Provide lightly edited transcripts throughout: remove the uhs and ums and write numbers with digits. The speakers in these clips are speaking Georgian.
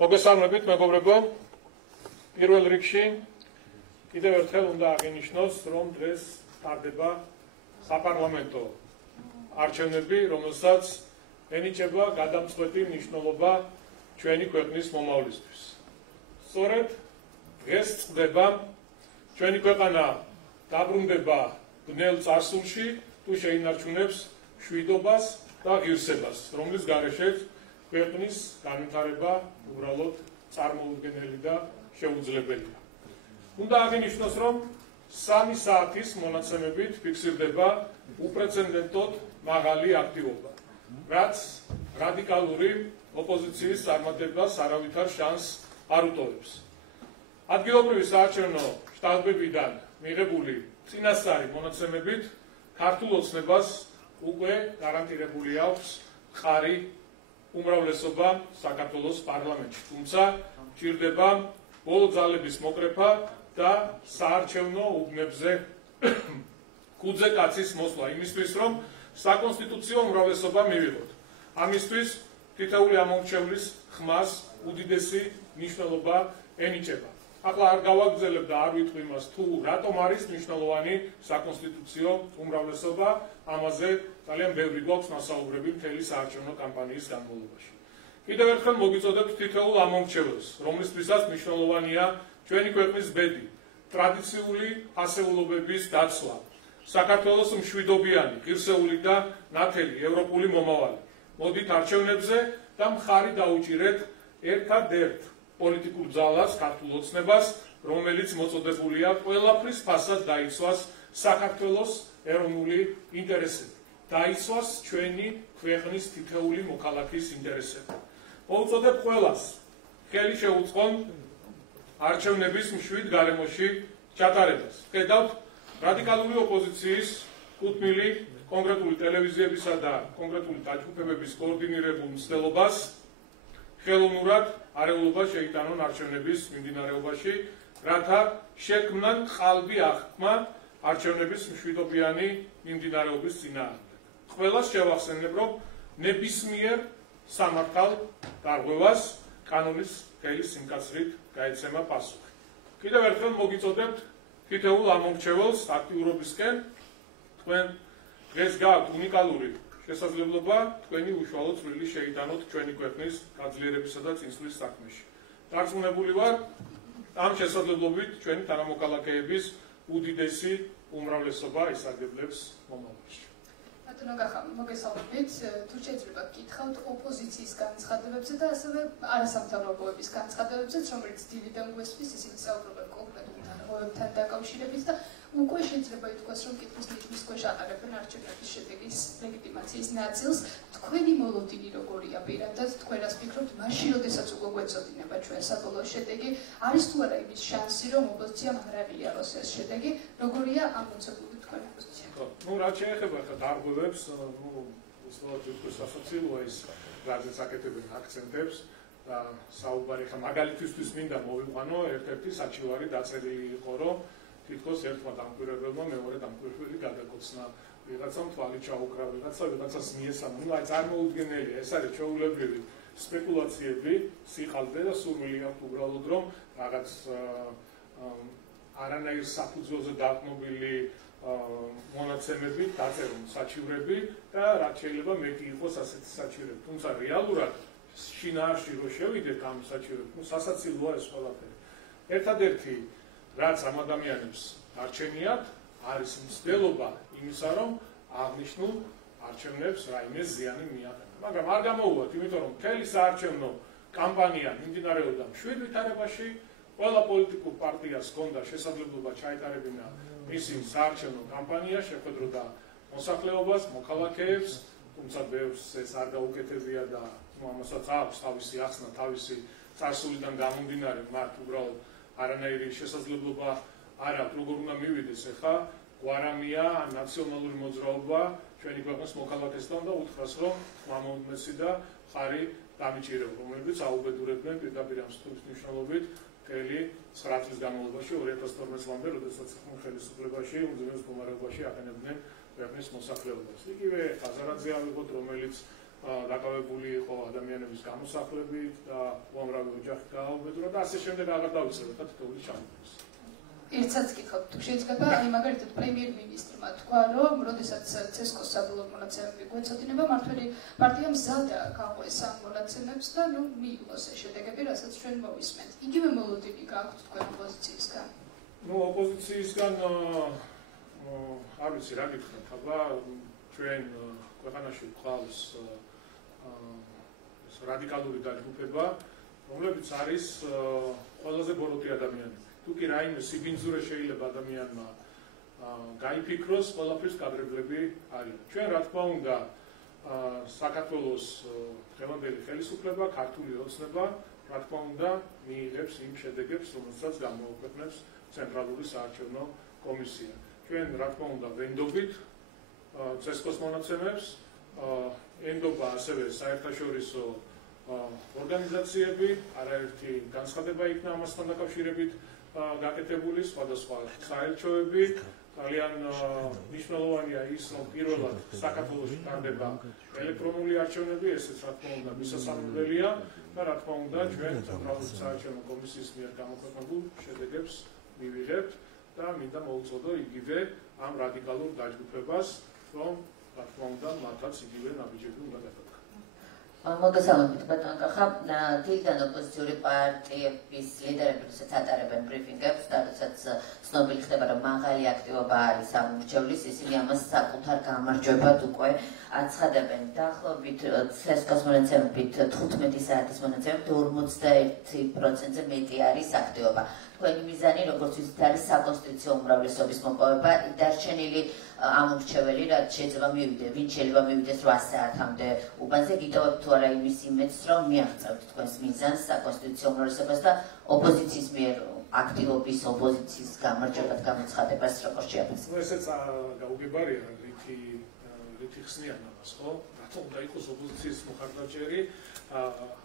მოგესალმებით, მეგობრებო. პირველ რიგში კიდევ ერთხელ უნდა აღინიშნოს, რომ დღეს ტარდება საპარლამენტო არჩევნები, რომელსაც ენიჭება გადამწყვეტი მნიშვნელობა ჩვენი ქვეყნის მომავლისთვის. სწორედ დღეს წყდება ჩვენი ქვეყანა დაბრუნდება ბნელ წარსულში, თუ შეინარჩუნებს მშვიდობას და ღირსებას, რომლის გარეშეც ქვეყნის განვითარება უბრალოდ წარმოუდგენელი და შეუძლებელია. უნდა აღინიშნოს, რომ 3 საათის მონაცემებით ფიქსირდება უპრეცედენტოდ მაღალი აქტივობა, რაც რადიკალური ოპოზიციის წარმატებას არავითარ შანსს არ უტოვებს. ადგილობრივი საარჩევნო შტაბებიდან მიღებული წინასწარი მონაცემებით ქართულ ოცნებას უკვე გარანტირებული აქვს მხარი უმრავლესობა საქართველოს პარლამენტში, თუმცა ჭირდება ბოლო ძალების მოკრეფა და საარჩევნო უბნებზე კუძე კაცის მოსვლა იმისთვის, რომ საკონსტიტუციო უმრავლესობა მივიღოთ. ამისთვის თითოეული ამომრჩევლის ხმას უდიდესი მნიშვნელობა ენიჭება. ახლა არ გავაგრძელებ და არ ვიტყვი მას, თუ რატომ არის მნიშვნელოვანი საკონსტიტუციო უმრავლესობა, ამაზე ძალიან ბევრი გვაქვს მასაუბრები მთელი საარჩევნო კამპანიის განმავლობაში. კიდევ ერთხელ მოგიწოდებთ თითოეულ ამომრჩეველს, რომლისთვისაც მნიშვნელოვანია ჩვენი ქვეყნის ბედი, ტრადიციული ასეულობების დაცვა, საქართველოს მშვიდობიანი, ღირსეული და ნათელი ევროპული მომავალი. მოდით არჩევნებზე და მხარი დაუჭირეთ ერთადერთ პოლიტიკურ ძალას, ქართულ ოცნებას, რომელიც მოწოდებულია ყველაფრის ფასად დაიცვას საქართველოს ეროვნული ინტერესები, დაიცვას ჩვენი ქვეყნის თითოეული მოქალაქის ინტერესები. მოვუწოდებ ყველას ხელი შეუწყონ არჩევნების მშვიდ გარემოში ჩატარებას. ვხედავთ რადიკალური ოპოზიციის კუთვნილი კონკრეტული ტელევიზიებისა და კონკრეტული დაჯგუფებების კოორდინირებულ მცდელობას ხელოვნურად არეულობა შეიტანონ არჩევნების მიმდინარეობაში, რათა შექმნან ყალბი აღქმა არჩევნების მშვიდობიანი მიმდინარეობის წინააღმდეგ. ყველას შევახსენებ, რომ ნებისმიერ სამართალ დარღვევას კანონის ხელის სიმკაცრით გაეცემა პასუხი. კიდევ ერთხელ მოგიწოდებთ თითოეულ ამომრჩეველს აქტიურობისკენ. თქვენ დღეს გაქვთ უნიკალური შესაძლებლობა თქვენი უშუალო წვლილი შეიტანოთ ჩვენი ქვეყნის გაძლიერებისა და წინსვლის საქმეში. დარწმუნებული ვარ, ამ შესაძლებლობით ჩვენი თანამოქალაქეების უდიდესი უმრავლესობა ისარგებლებს მომავალში. ბატონო გახა, მოგესალმებით. თუ შეიძლება გკითხავთ ოპოზიციის განცხადებებზე და ასევე არასამთავრობოების განცხადებებზეც, რომელიც დილიდან გვესმის, ისინი საუბრობენ კონკრეტულ თანხმობებთან დაკავშირებით და უკვე შეიძლება ითქვას, რომ კითხვის ნიშნის ქვეშ აყარებენ არჩევნების შედეგის ლეგიტიმაციის ნაწილს. თქვენი მოლოდინი როგორია პირადად, თქვენ რას ფიქრობთ, მაშინ როდესაც უკვე გვეწოდინება ჩვენ საბოლოო შედეგი, არის თუ არა იმის შანსი, რომ ოპოზიციამ არ აღიაროს ეს შედეგი, როგორია ამოცებული თქვენი პოზიცია? რაც შეეხება დარღვევებს, უბრალოდ თქვენ სასაცილოა ის, რაზეც აკეთებენ აქცენტებს და საუბარი ხა მაგალითისთვის მინდა მოვიყვანო, ერთ-ერთი საჩივარი დაწერილი იყო, რომ თითქოს ერთმა დამკვირვებელმა მეორე დამკვირვებელი გადაკოცნა, ვიღაცამ თვალი ჩაუკრა, ვიღაცას მიესალმა. ნუ აი წარმოუდგენელია, ეს არის ჩვეულებრივი სპეკულაციები, სიყალდე და სურვილი აქვს უბრალოდ რომ რაღაც არანაირ საფუძველზე დაყრდნობილი მონაცემები დაწერონ საჩივრები და რაც შეიძლება მეტი იყოს ასეთი საჩივრები. თუმცა რეალურად შინაარსში რო შევიდეთ ამ საჩივრებს, სასაცილოა ეს ყველაფერი. ერთადერთი რაც ამ ადამიანებს არჩენიათ, არის მცდელობა იმისა, რომ აღნიშნულ არჩევნებს რაიმე ზიანი მიაყენა. მაგრამ არ გამოუვათ, იმიტომ რომ მთელი საარჩევნო კამპანია მიმდინარეობდა მშვიდ ვითარებაში, ყველა პოლიტიკურ პარტიას ჰქონდა შესაძლებლობა ჩაეტარებინა მისი საარჩევნო კამპანია, შეხვედროდა მოსახლეობას, მოქალაქეებს, თუმცა ბევრს ეს არ გაუკეთებია და ამასაც აქვს თავისი ახსნა, თავისი წარსულიდან გამომდინარე, მათ უბრალოდ არანაირი შესაძლებლობა არ აქვს, როგორ უნდა მივიდეს ახლა გვარამია ნაციონალური მოძრაობა ჩვენი ქვეყნის მოქალაქესთან და უთხრას რომ მამონტმესი და ხარი დამიჭირებო, რომლებიც აუბედურებდნენ პირდაპირ ამ სტატუსის მნიშვნელობით მთელი 9 წლის განმავლობაში 2012 წლამდე, როდესაც ხელისუფლებაში უმძიმეს მდგომარეობაში აყენებდნენ ქვეყნის მოსახლეობას. იგივე ხაზარაძე ავიღოთ, რომელიც დაკავებული იყო ადამიანების გამოსახლებით და უამრავი ოჯახი გააუბედურა და ასე შემდეგ აღარ დავიწეროთ და თითოეული ჩამოყრეს. ერთსაც კითხავთ, თუ შეიძლება, აი მაგალითად პრემიერ-მინისტრმა თქვა, რომ როდესაც ცესკოს საბოლოო მონაცემები გვეცოდინება, მართველი პარტია მზადა გაყვეს ამ მონაცემებს და ნუ მიიღოს ეს შედეგები, რასაც ჩვენ მოვისმენთ. იგივე მოლოდინი გაქვთ თქვენ ოპოზიციისგან? ნუ ოპოზიციისგან არ ვიცი რა გითხრათ, აბა ჩვენ ქვეყანაში გვყავს რადიკალური დაჯგუფება, რომლებიც არის ყველაზე ბოროტი ადამიანები. თუ კი რაიმე სიბინძურე შეიძლება ადამიანმა გაიფიქროს, ყველაფრის კადრებლები არიან. ჩვენ რა თქმა უნდა საქართველოს დღევანდელი ხელისუფლება, ქართული ოცნება, რა თქმა უნდა მიიღებს იმ შედეგებს, რომელსაც გამოაქვეყნებს ცენტრალური საარჩევნო კომისია. ჩვენ რა თქმა უნდა ვენდობით ცესკოს მონაცემებს, ენდობა ასევე საერთაშორისო ორგანიზაციები, არაერთი განცხადება იქნა ამასთან დაკავშირებით გაკეთებული, სხვადასხვა საელჩოები. ძალიან მნიშვნელოვანია ის, რომ პირველად საქართველოში ტარდება ელექტრონული არჩევნები, ესეც რა თქმა უნდა მისასალმებელია და რა თქმა უნდა ჩვენ ცენტრალური საარჩევნო კომისიის მიერ გამოქვეყნებულ შედეგებს მივიღებთ და მინდა მოვუწოდო იგივე ამ რადიკალურ დაჯგუფებას, რომ რა თქმა უნდა მათაც იგივე ნაბიჯები უნდა გადადგა. მოგესალმებით ბატონ კახა, თითქმის ოპოზიციური პარტიების ლიდერები როდესაც ატარებენ ბრიფინგებს და როდესაც ცნობილი ხდება, რომ მაღალი აქტივობა არის ამ მრჩევლის, ისინი ამას საკუთარ გამარჯვებად უკვე აცხადებენ. დაახლოებით ცესკოს მონაცემებით 15 საათის მონაცემებით 41%-ზე მეტი არის აქტივობა. თქვენი მიზანი, როგორც ვიცით, არის საკონსტიტუციო უმრავლესობის მოპოვება, დარჩენილი ამორჩეველი, რაც შეიძლება მივიდე, ვინ შეიძლება მივიდეს 8 საათამდე უბანზე, გიტოვებთ თუ არა იმის იმედს, რომ მიაღწევთ თქვენს მიზანს საკონსტიტუციო უმრავლესობას და ოპოზიციის მიერ აქტივობის, ოპოზიციის გამარჯვებად გამოცხადებას როგორ შეაფასებთ? ესეც გაუგებარია, რითი ხსნიან ამას, ხო? რატომ უნდა იყოს ოპოზიციის მხარდაჭერი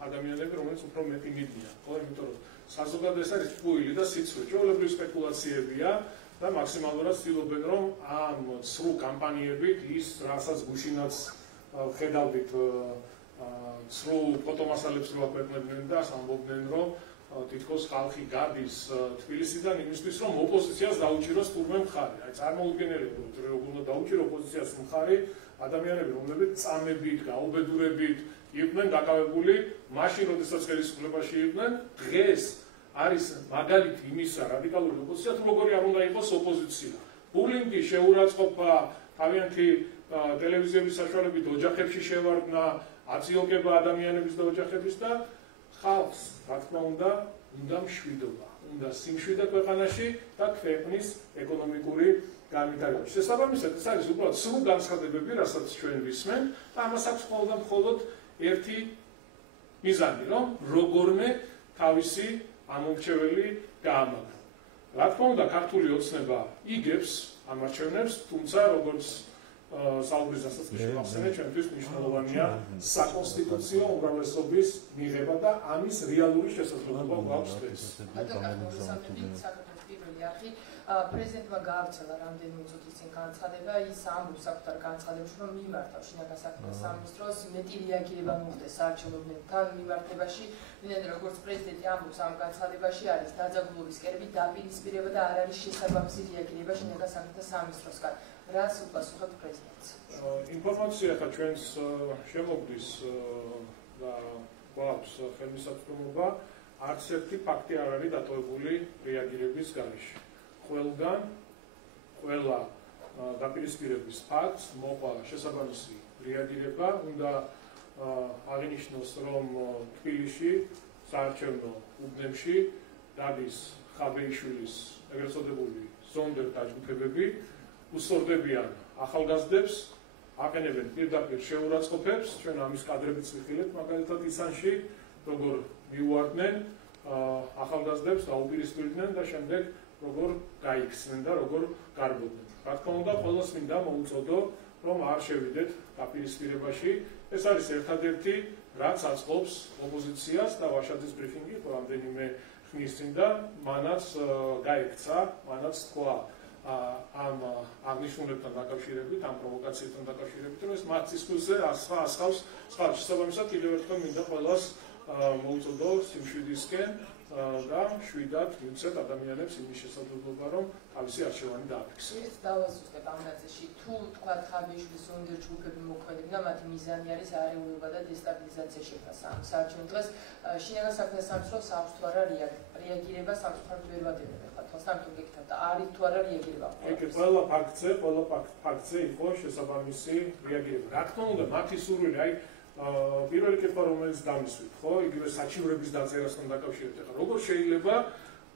ადამიანები, რომელიც უფრო მეტი მიდიან, ხო? იმიტომ რომ საზოგადოება ეს არის პუილი და სიცრუე, ჩვეულებრივი სპეკულაციებია და მაქსიმალურად ცდილობენ, რომ ამ სრულ კამპანიებით ის, რასაც გუშინაც ხედავდით, სრულ ფოტომასალებს რო აქვეყნებდნენ და ამბობდნენ, რომ თითქოს ხალხი გადის თბილისიდან იმისთვის, რომ ოპოზიციას დაუჭიროს თურმე მხარი. აი წარმოუდგენელია, რომ როგორ უნდა დაუჭირო ოპოზიციას მხარი ადამიანები, რომლებიც წამებით, გაუბედურებით იყვნენ დაკავებული, მაშინ როდესაც ხელისუფლებაში იყვნენ, დღეს არის მაგალითი იმისა რადიკალური ოპოზიცია, თუ როგორი არ უნდა იყოს ოპოზიცია. ბულინგი, შეურაცხყოფა, თავიანთი ტელევიზიების საშუალებით ოჯახებში შევარდნა, აწიოკება ადამიანების და ოჯახების და ხალხს, რა თქმა უნდა მშვიდობა, უნდა სიმშვიდე ქვეყანაში და ქვეყნის ეკონომიკური განვითარება. შესაბამისად, ეს არის უბრალოდ სრულ განცხადებები, რასაც ჩვენ ვისმენთ და ამას აქვს მხოლოდ ერთი მიზანი, რომ როგორმე თავისი ამორჩეველი გაამაგრა. რა თქმა უნდა, ქართული ოცნება იგებს ამ არჩევნებს, თუმცა როგორც საუბრის დასაწყისში ვახსენე, ჩვენთვის მნიშვნელოვანია საკონსტიტუციო უმრავლესობის მიღება და ამის რეალური შესაძლებლობა გვაქვს დღეს. პრეზიდენტმა გაავრცელა რამდენიმე წუთის წინ განცხადება, ის ამბობს საკუთარ განცხადებაში, რომ მიმართავ შინაგან საქმეთა სამინისტროს მეტი რეაგირება მოხდეს საარჩევნოებთან მიმართებაში, ვინაიდან როგორც პრეზიდენტი ამბობს ამ განცხადებაში არის დაძაბულობის კერები დაპირისპირება და არ არის შესაბამისი რეაგირება შინაგან საქმეთა სამინისტროსგან. რას უპასუხებთ პრეზიდენტს? ინფორმაცია ხა ჩვენს შემოგვდის და გვაქვს ხელმისაწვდომობა, არც ერთი ფაქტი არ არის დატოვებული რეაგირების გარეშე. ყველა დაპირისპირების ფაქტს მოყვა შესაბამისი რეაგირება, უნდა აღინიშნოს, რომ თბილისში საარჩევნო უბნებში დადის ხაბეიშვილის ეგრეთ წოდებული ზონდერ დაჯგუფებები, უსწორდებიან ახალგაზრდებს, აყენებენ პირდაპირ შეურაცხყოფებს, ჩვენ ამის კადრებიც ვიხილეთ მაგალითად ისანში, როგორ მიუვარდნენ ახალგაზრდებს, დაუპირისპირდნენ და შემდეგ როგორ გაიქცნენ და როგორ გარბოდნენ. რა თქმა უნდა, ყველას მინდა მოუწოდო, რომ არ შევიდეთ დაპირისპირებაში. ეს არის ერთადერთი, რაც აწყობს ოპოზიციას და ვაშაძის ბრიფინგი იყო რამდენიმე ხნის წინ და მანაც გაექცა, მანაც თქვა ამ აღნიშნულებთან დაკავშირებით, ამ პროვოკაციებთან დაკავშირებით, რომ ეს მათ სისხლზე ასხავს სხვა შესაბამისად კიდევ ერთხელ მინდა ყველას მოუწოდო სიმშვიდისკენ და შვიდად მივცეთ ადამიანებს იმის შესაძლებლობა, რომ თავისი არჩევანი დააფიქსირონ. ეს დავასუსტებ ამ ნაწილში. თუ თქვა ხაბიშვილის უნდერ ჯგუფები მოქმედებდა, მათი მიზანი არის არეულობა და დესტაბილიზაცია შეფასა. საარჩევნო დღეს შინაგან საქმეთა სამინისტროს აქვს თუ არა რეაგირება სამწუხაროდ ვერ ვადევნებ ახლა თვალსთან თუ გეკითხავთ არის თუ არა რეაგირება. ეგ ყველა ფაქტზე იყო შესაბამისი რეაგირება. რა თქმა უნდა, მათი სურვილი აი პირველი კითხვა რომელიც დამისვით, ხო, იგივე საჩივრების დაწერასთან დაკავშირებით. ახლა როგორ შეიძლება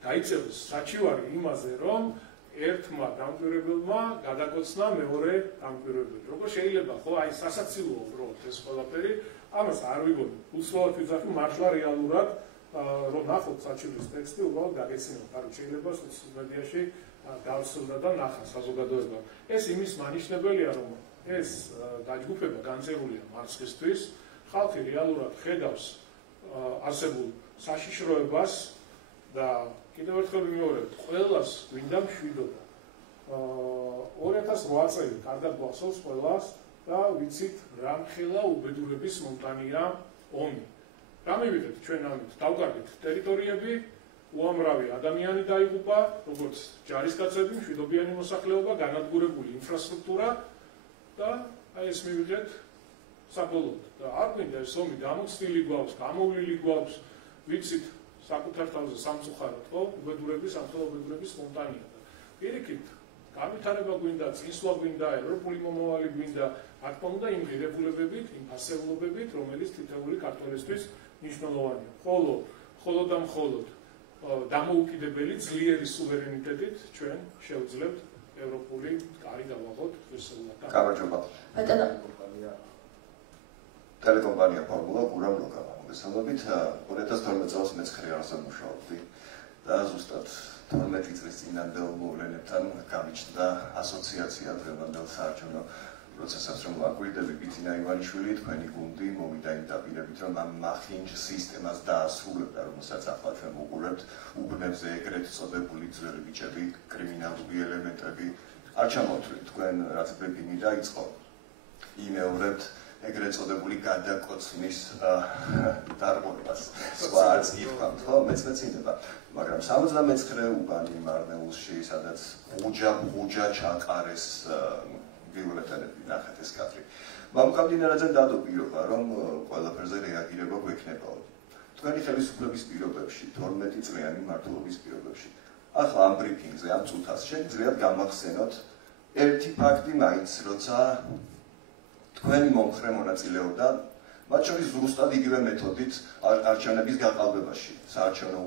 დაიწეროს საჩივარი იმაზე, რომ ერთმა დამკვირვებელმა გადაკოცნა მეორე დამკვირვებელი. როგორ შეიძლება, ხო, აი სასაცილოა უბრალოდ ეს ყველაფერი, ამას არ ვიგონი. უსუალოდ ვიძახი მართლა რეალურად რომ ნახოთ საჩივრის ტექსტი, უბრალოდ გაგეცინოთ. არ შეიძლება სოციალ-მედიაში გავსწრდა და ნახა საზოგადოება. ეს იმის მანიშნებელია, რომ ეს დაჯგუფება განწერულია მარცხისთვის, ხალხი რეალურად ხედავს არსებულ საშიშროებას და კიდევ ერთხელ ვიმეორებთ, ყველას გვინდა მშვიდობა. 2008 წელი კარგად გვახსოვს ყველას და ვიცით რამხელა უბედურების მომტანია ომი. რა მივიღეთ ჩვენ ამით? დავკარგეთ ტერიტორიები, უამრავი ადამიანი დაიღუპა, როგორც ჯარისკაცები, მშვიდობიანი მოსახლეობა, განადგურებული ინფრასტრუქტურა და აი ეს მივიღეთ საბოლოოდ. და არ გვინდა ეს ომი გამოცდილი გვაქვს, გამოვლილი გვაქვს, ვიცით საკუთარ თავზე სამწუხაროდ, ხო, უბედურების, ამხელა უბედურების მომტანია. პირიქით, განვითარება გვინდა, წინსვლა გვინდა, ევროპული მომავალი გვინდა, რა თქმა უნდა, იმ ღირებულებებით, იმ ფასეულობებით, რომელიც თითოეული ქართველისთვის მნიშვნელოვანია. მხოლოდ და მხოლოდ დამოუკიდებელი ძლიერი სუვერენიტეტით ჩვენ შევძლებთ ევროპული კარი დავაღოთ ღირსეულადან. გამარჯობა. ტელეკომპანია ფორმულა გურამ ლოკავა. მოგესალმებით. 2012 წელს მე-9 არსად მუშაობდი და ზუსტად 12 წლის წინანდელ მოვლენებთან გამიჩნდა ასოციაცია დღევანდელ საარჩევნო პროცესებს, რომ აკვირდები ბიძინა ივანიშვილი, თქვენი გუნდი მოვიდა იმ დაპირებით, რომ ამ მახინჯ სისტემას დაასრულებდა, რომელსაც ახლა ჩვენ ვუყურებთ, უბნებზე ეგრეთ წოდებული ძველი ბიჭები, კრიმინალური ელემენტები. არ ჩამოვთვლით თქვენ რაც ბრიფინგი დაიწყო. იმეორებთ ეგრეთ წოდებული გადაკოცნის დარღვევას. სხვა არც გითხრათ, ხო, მეც მეცინება. მაგრამ 79 უბანი მარნეულში, სადაც ხუჯა ჩაყარეს ბიულეტენები ნახეთ ეს კადრი. მამუკამდინარაძე დადო პირობა, რომ ყველაფერზე რეაგირება გვექნება. თქვენი ხელისუფლების პირობებში, 12 წლიანი მმართველობის პირობებში. ახლა ამ ბრიფინგზე, ამ წუთას შეგიძლიათ გამახსენოთ ერთი ფაქტი მაინც, როცა თქვენი მომხრე მონაწილეობდა, მათ შორის ზუსტად იგივე მეთოდით არჩევნების გაყალბებაში, საარჩევნო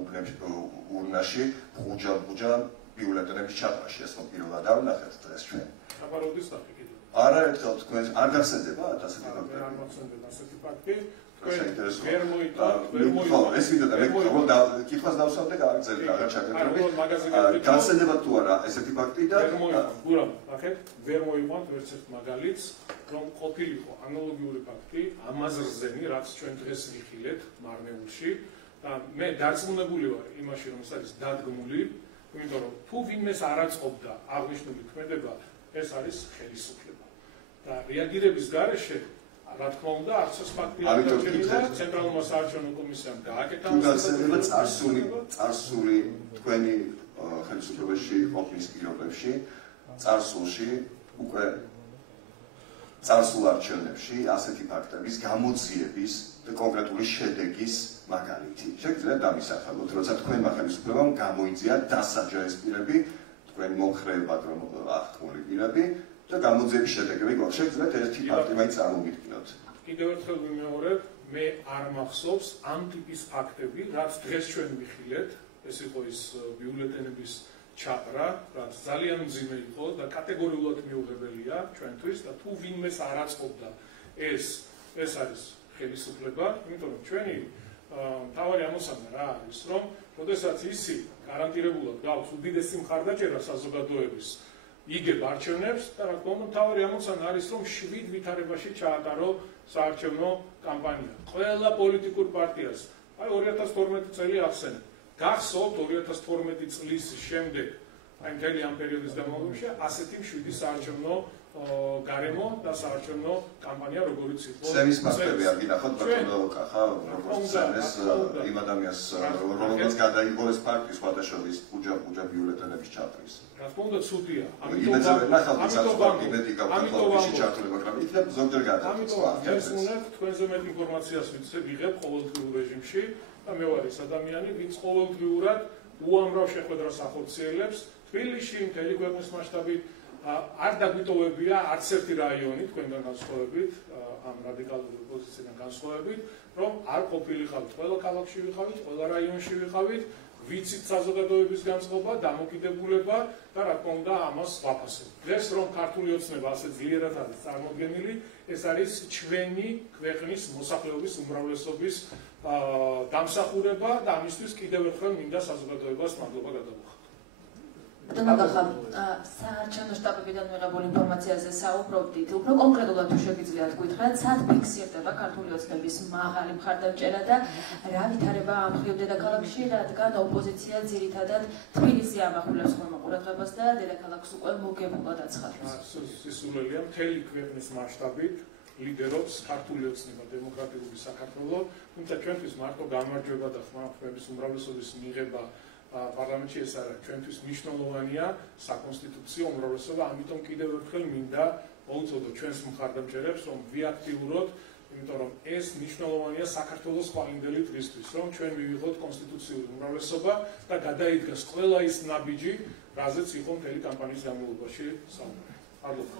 ურნაში, ხუჯა ბიულეტენების ჩაყრაში, ეს პირველად არ ვნახეთ დღეს ჩვენ. საპაროდის სახე კიდევ. არაერთხელ თქვენ არ გახსენდება ასეთი ფაქტი? არ მახსენდება ასეთი ფაქტი. საინტერესოა. ვერ მოიტა. ეს ვიდოდა მე კითხვას დავსვამდი გაგრძელი რაღაც ჩაკეტები. გახსენდება თუ არა ესეთი ფაქტი და გურამ, ნახეთ, ვერ მოიყვანთ ვერც ერთ მაგალითს, რომ ყოფილიყო ანალოგიური ფაქტი ამაზრზენი, რაც ჩვენ დღეს ვიხილეთ მარნეულში და მე დარწმუნებული ვარ იმაში, რომ ეს არის დადგმული, იმიტომ რომ თუ ვინმეს არ აწყობდა აღნიშნული ქმედება, ეს არის ხელისუფლება. და რეაგირების გარეშე რა თქმა უნდა, არც ეს ფაქტი არ დაჩერდა ცენტრალურმა საარჩევნო კომისიამ გააკეთა. თუ გახსენდება წარსული თქვენი ხელისუფლებაში ყოფნის პირობებში, წარსულში უკვე წარსულ არჩევნებში ასეთი ფაქტების გამოძიების და კონკრეტული შედეგის მაგალითი. შეგიძლიათ დამისახელოთ, როცა თქვენმა ხელისუფლებამ გამოიძია დასაჯაეს პირები, თქვენი მომხრეებად რომ აღთქმული პირები და გამოძიების შედეგები გვაქვს. შეგიძლიათ ერთი ფაქტი მაინც წარმოგიდგინოთ. კიდევ ერთხელ ვიმეორებ, მე არ მახსოვს ამ ტიპის ფაქტები, რაც დღეს ჩვენ ვიხილეთ, ეს იყო ის ბიულეტენების ჩაყრა, რაც ძალიან მძიმე იყო და კატეგორიულად მიუღებელია ჩვენთვის და თუ ვინმეს არ აწყობდა ეს არის ხელისუფლება, იმიტომ რომ ჩვენი მთავარი ამოსავალი რა არის, რომ როდესაც ისი გარანტირებულად გაქვს უდიდესი მხარდაჭერა საზოგადოების იგებ არჩევნებს და რა თქმა უნდა მთავარი ამოცანა არის რომ 7 ვითარებაში ჩაატარო საარჩევნო კამპანია. ყველა პოლიტიკურ პარტიას აი 2012 წელი ახსენეთ. გახსოვთ 2012 წლის შემდეგ აი მთელი ამ პერიოდის განმავლობაში ასეთი 7 საარჩევნო გარემო და საარჩევნო კამპანია როგორიც იყო. სევის მასშტაბი არ გინახავთ ბატონო კახა როგორც წამეს იმ ადამიანს რომელსაც გადაიღო ეს პარტიის სხვადასხვის უჯა ბიულეტენების ჩატრის. რა თქმა უნდა ცუდია. ამიტომ ნახავთ საფრთხე მედიკალ კამპანიაში ჩართული მაგრამ იქნებ ზოგჯერ გადაწყდა. ამიტომ თქვენზე მეტ ინფორმაციას ვიღებ ყოველდღიურ რეჟიმში და მე ვარ ის ადამიანი ვინც ყოველდღიურად უამრავ შეხვედრას ახორციელებს თბილისში მთელი ქვეყნის მასშტაბით არ დაგვიტოვებია არც ერთი რაიონი თქვენგან განსხვავებით ამ რადიკალური პოზიციიდან განსხვავებით რომ არ ყოფილიყავით ყველა ქალაქში ვიყავით ყველა რაიონში ვიყავით ვიცით საზოგადოების განწყობა დამოკიდებულება და რა თქმა უნდა ამას ვაფასებთ. დღეს რომ ქართული ოცნება ასე ძლიერად არის წარმოდგენილი ეს არის ჩვენი ქვეყნის მოსახლეობის უმრავლესობის დამსახურება და ამისთვის კიდევ ერთხელ მინდა საზოგადოებას მადლობა გადავუხადო. საარჩევნო შტაბებიდან მიღებულ ინფორმაციაზე საუბრობდით, უფრო კონკრეტულად თუ შეგიძლიათ გითხრათ, სად ფიქსირდება ქართული ოცნების მაღალი მხარდამჭერა და რა ვითარება ამხრივ დედაქალაქში, რადგან ოპოზიცია ძირითადად თბილისი ამახვილებს ხოლმე ყურადღებას და დედაქალაქს უკვე მოგებულად აცხადებს. სისულელია მთელი ქვეყნის მასშტაბით ლიდერობს ქართული ოცნება დემოკრატიული საქართველო, თუმცა ჩვენთვის მარტო გამარჯვება და ხმამხმების უმრავლესობის მიღება პარლამენტში ეს არა ჩვენთვის მნიშვნელოვანია საკონსტიტუციო უმრავლესობა, ამიტომ კიდევ ერთხელ მინდა მოვუწოდო ჩვენს მხარდამჭერებს რომ ვიაქტიუროთ, იმიტომ რომ ეს მნიშვნელოვანია საქართველოს ყალინდელი დღისთვის, რომ ჩვენ მივიღოთ კონსტიტუციური უმრავლესობა და გადაიდგას ყველა ის ნაბიჯი, რაზეც იყო მთელი კამპანიის განმავლობაში საუბარი. მადლობა.